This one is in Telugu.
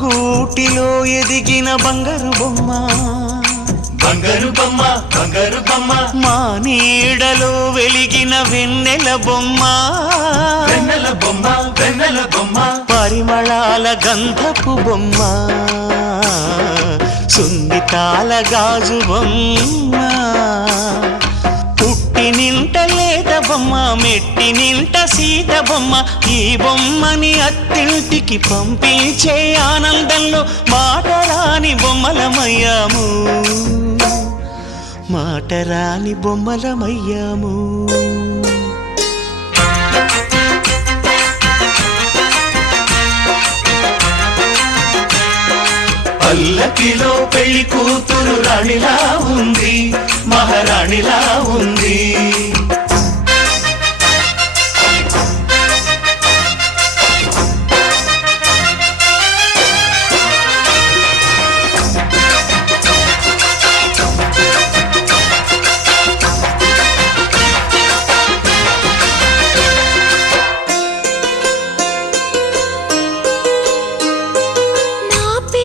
గూటిలో ఎదిగిన బంగారు బొమ్మ బంగారు బొమ్మ బంగారు బొమ్మ మా నీడలో వెలిగిన వెన్నెల బొమ్మ వెన్నెల బొమ్మ వెన్నెల బొమ్మ పరిమళాల గంధపు బొమ్మ సున్నితాల గాజు బొమ్మ పుట్టి నింట లేత బొమ్మ మెట్టి నింట సీత బొమ్మ ఈ బొమ్మని అత్తింటికి పంపించే ఆనందంలో మాటరాని బొమ్మలమయ్యాము మాటరాని బొమ్మలమయ్యాము పల్లకిలో పెళ్లి కూతురు రాణిలా ఉంది మహారాణిలా ఉంది